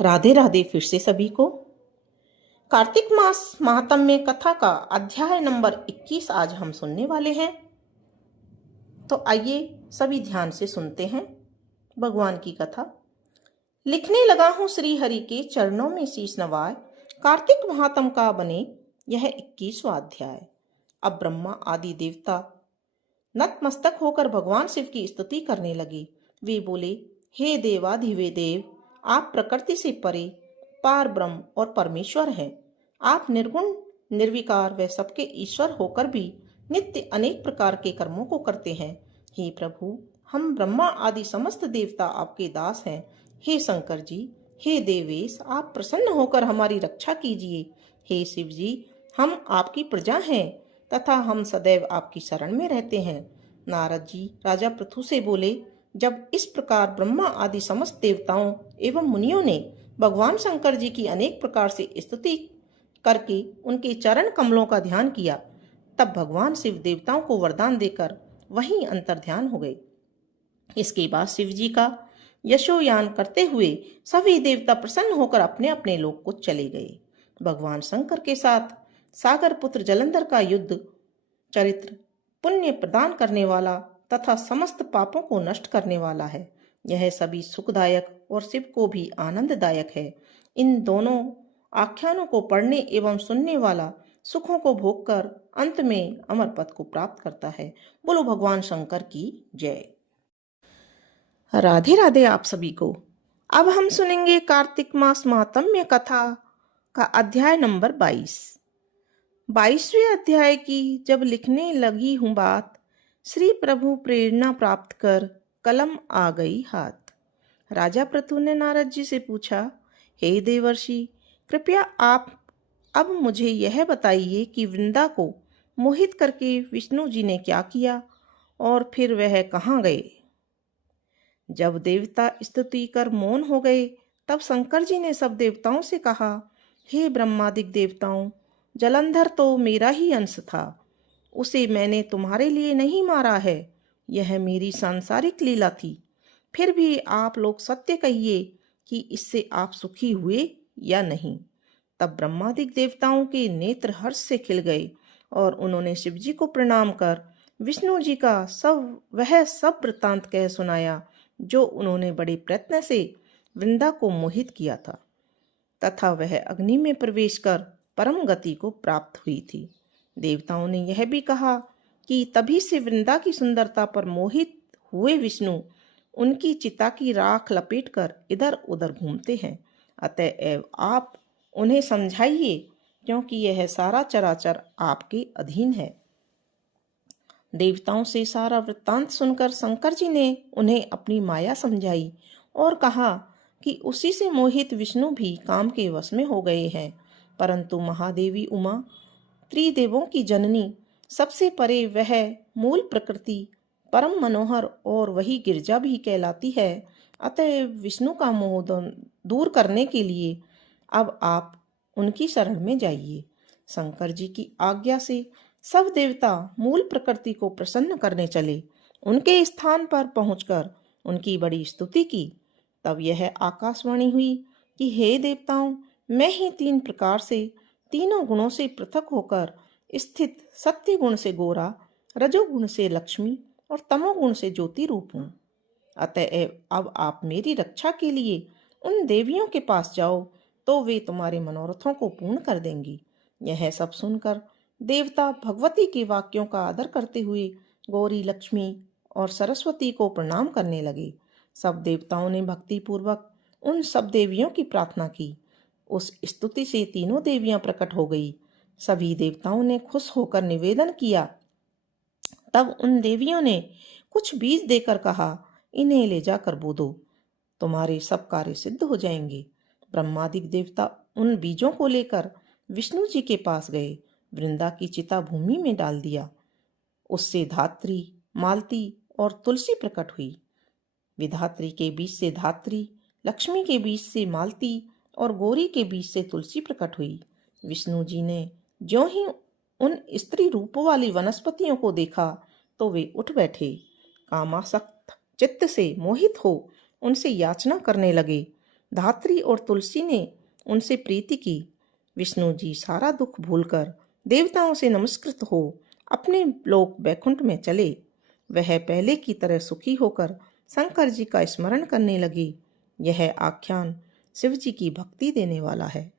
राधे राधे फिर से सभी को। कार्तिक मास महात्म्य कथा का अध्याय नंबर 21 आज हम सुनने वाले हैं। तो आइए सभी ध्यान से सुनते हैं भगवान की कथा। लिखने लगा हूं श्री हरि के चरणों में शीश नवाए, कार्तिक महात्म का बने यह 21वां अध्याय। अब ब्रह्मा आदि देवता नतमस्तक होकर भगवान शिव की स्तुति करने लगे। वे बोले, हे देवाधिदेव देव, आप प्रकृति से परे पार ब्रह्म और परमेश्वर हैं। आप निर्गुण निर्विकार व सबके ईश्वर होकर भी नित्य अनेक प्रकार के कर्मों को करते हैं। हे प्रभु, हम ब्रह्मा आदि समस्त देवता आपके दास हैं। हे शंकर जी, हे देवेश, आप प्रसन्न होकर हमारी रक्षा कीजिए। हे शिव जी, हम आपकी प्रजा हैं तथा हम सदैव आपकी शरण में रहते हैं। नारद जी राजा पृथु से बोले, जब इस प्रकार ब्रह्मा आदि समस्त देवताओं एवं मुनियों ने भगवान शंकर जी की अनेक प्रकार से स्तुति करके उनके चरण कमलों का ध्यान किया, तब भगवान शिव देवताओं को वरदान देकर वहीं अंतर्ध्यान हो गए। इसके बाद शिव जी का यशोयान करते हुए सभी देवता प्रसन्न होकर अपने अपने लोक को चले गए। भगवान शंकर के साथ सागर पुत्र जलंधर का युद्ध चरित्र पुण्य प्रदान करने वाला तथा समस्त पापों को नष्ट करने वाला है। यह सभी सुखदायक और शिव को भी आनंददायक है। इन दोनों आख्यानों को पढ़ने एवं सुनने वाला सुखों को भोगकर अंत में अमर पद को प्राप्त करता है। बोलो भगवान शंकर की जय। राधे राधे आप सभी को। अब हम सुनेंगे कार्तिक मास महात्म्य कथा का अध्याय नंबर 22। 22वें अध्याय की जब लिखने लगी हूं बात, श्री प्रभु प्रेरणा प्राप्त कर कलम आ गई हाथ। राजा पृथु ने नारद जी से पूछा, हे देवर्षि, कृपया आप अब मुझे यह बताइए कि वृंदा को मोहित करके विष्णु जी ने क्या किया और फिर वह कहाँ गए। जब देवता स्तुति कर मौन हो गए, तब शंकर जी ने सब देवताओं से कहा, हे ब्रह्मादिक देवताओं, जलंधर तो मेरा ही अंश था। उसे मैंने तुम्हारे लिए नहीं मारा है, यह मेरी सांसारिक लीला थी। फिर भी आप लोग सत्य कहिए कि इससे आप सुखी हुए या नहीं। तब ब्रह्मादिक देवताओं के नेत्र हर्ष से खिल गए और उन्होंने शिव जी को प्रणाम कर विष्णु जी का वह सब वृत्तांत कह सुनाया जो उन्होंने बड़े प्रयत्न से वृंदा को मोहित किया था तथा वह अग्नि में प्रवेश कर परम गति को प्राप्त हुई थी। देवताओं ने यह भी कहा कि तभी से वृंदा की सुंदरता पर मोहित हुए विष्णु उनकी चिता की राख लपेटकर इधर उधर घूमते हैं। अतएव आप उन्हें समझाइए, क्योंकि यह सारा चराचर आपके अधीन है। देवताओं से सारा वृत्तांत सुनकर शंकर जी ने उन्हें अपनी माया समझाई और कहा कि उसी से मोहित विष्णु भी काम के वश में हो गए हैं। परंतु महादेवी उमा, त्रिदेवों की जननी, सबसे परे वह मूल प्रकृति परम मनोहर और वही गिरजा भी कहलाती है। अतएव विष्णु का मोह दूर करने के लिए अब आप उनकी शरण में जाइए। शंकर जी की आज्ञा से सब देवता मूल प्रकृति को प्रसन्न करने चले। उनके स्थान पर पहुंचकर उनकी बड़ी स्तुति की। तब यह आकाशवाणी हुई कि हे देवताओं, मैं ही 3 प्रकार से तीनों गुणों से पृथक होकर स्थित सत्य गुण से गोरा, रजोगुण से लक्ष्मी और तमोगुण से ज्योति रूप हूँ। अतएव अब आप मेरी रक्षा के लिए उन देवियों के पास जाओ, तो वे तुम्हारे मनोरथों को पूर्ण कर देंगी। यह सब सुनकर देवता भगवती के वाक्यों का आदर करते हुए गौरी, लक्ष्मी और सरस्वती को प्रणाम करने लगे। सब देवताओं ने भक्ति पूर्वक उन सब देवियों की प्रार्थना की। उस स्तुति से तीनों देवियां प्रकट हो गई। सभी देवताओं ने खुश होकर निवेदन किया। तब उन देवियों ने कुछ बीज देकर कहा, इन्हें ले जाकर बो दो, तुम्हारे सब कार्य सिद्ध हो जाएंगे। ब्रह्मादिक देवता उन बीजों को लेकर विष्णु जी के पास गए। वृंदा की चिता भूमि में डाल दिया। उससे धात्री, मालती और तुलसी प्रकट हुई। विधात्री के बीच से धात्री, लक्ष्मी के बीच से मालती और गौरी के बीच से तुलसी प्रकट हुई। विष्णु जी ने ज्यों ही उन स्त्री रूप वाली वनस्पतियों को देखा तो वे उठ बैठे। कामासक्त चित्त से मोहित हो उनसे याचना करने लगे। धात्री और तुलसी ने उनसे प्रीति की। विष्णु जी सारा दुख भूलकर देवताओं से नमस्कृत हो अपने लोक बैकुंठ में चले। वह पहले की तरह सुखी होकर शंकर जी का स्मरण करने लगी। यह आख्यान शिव जी की भक्ति देने वाला है।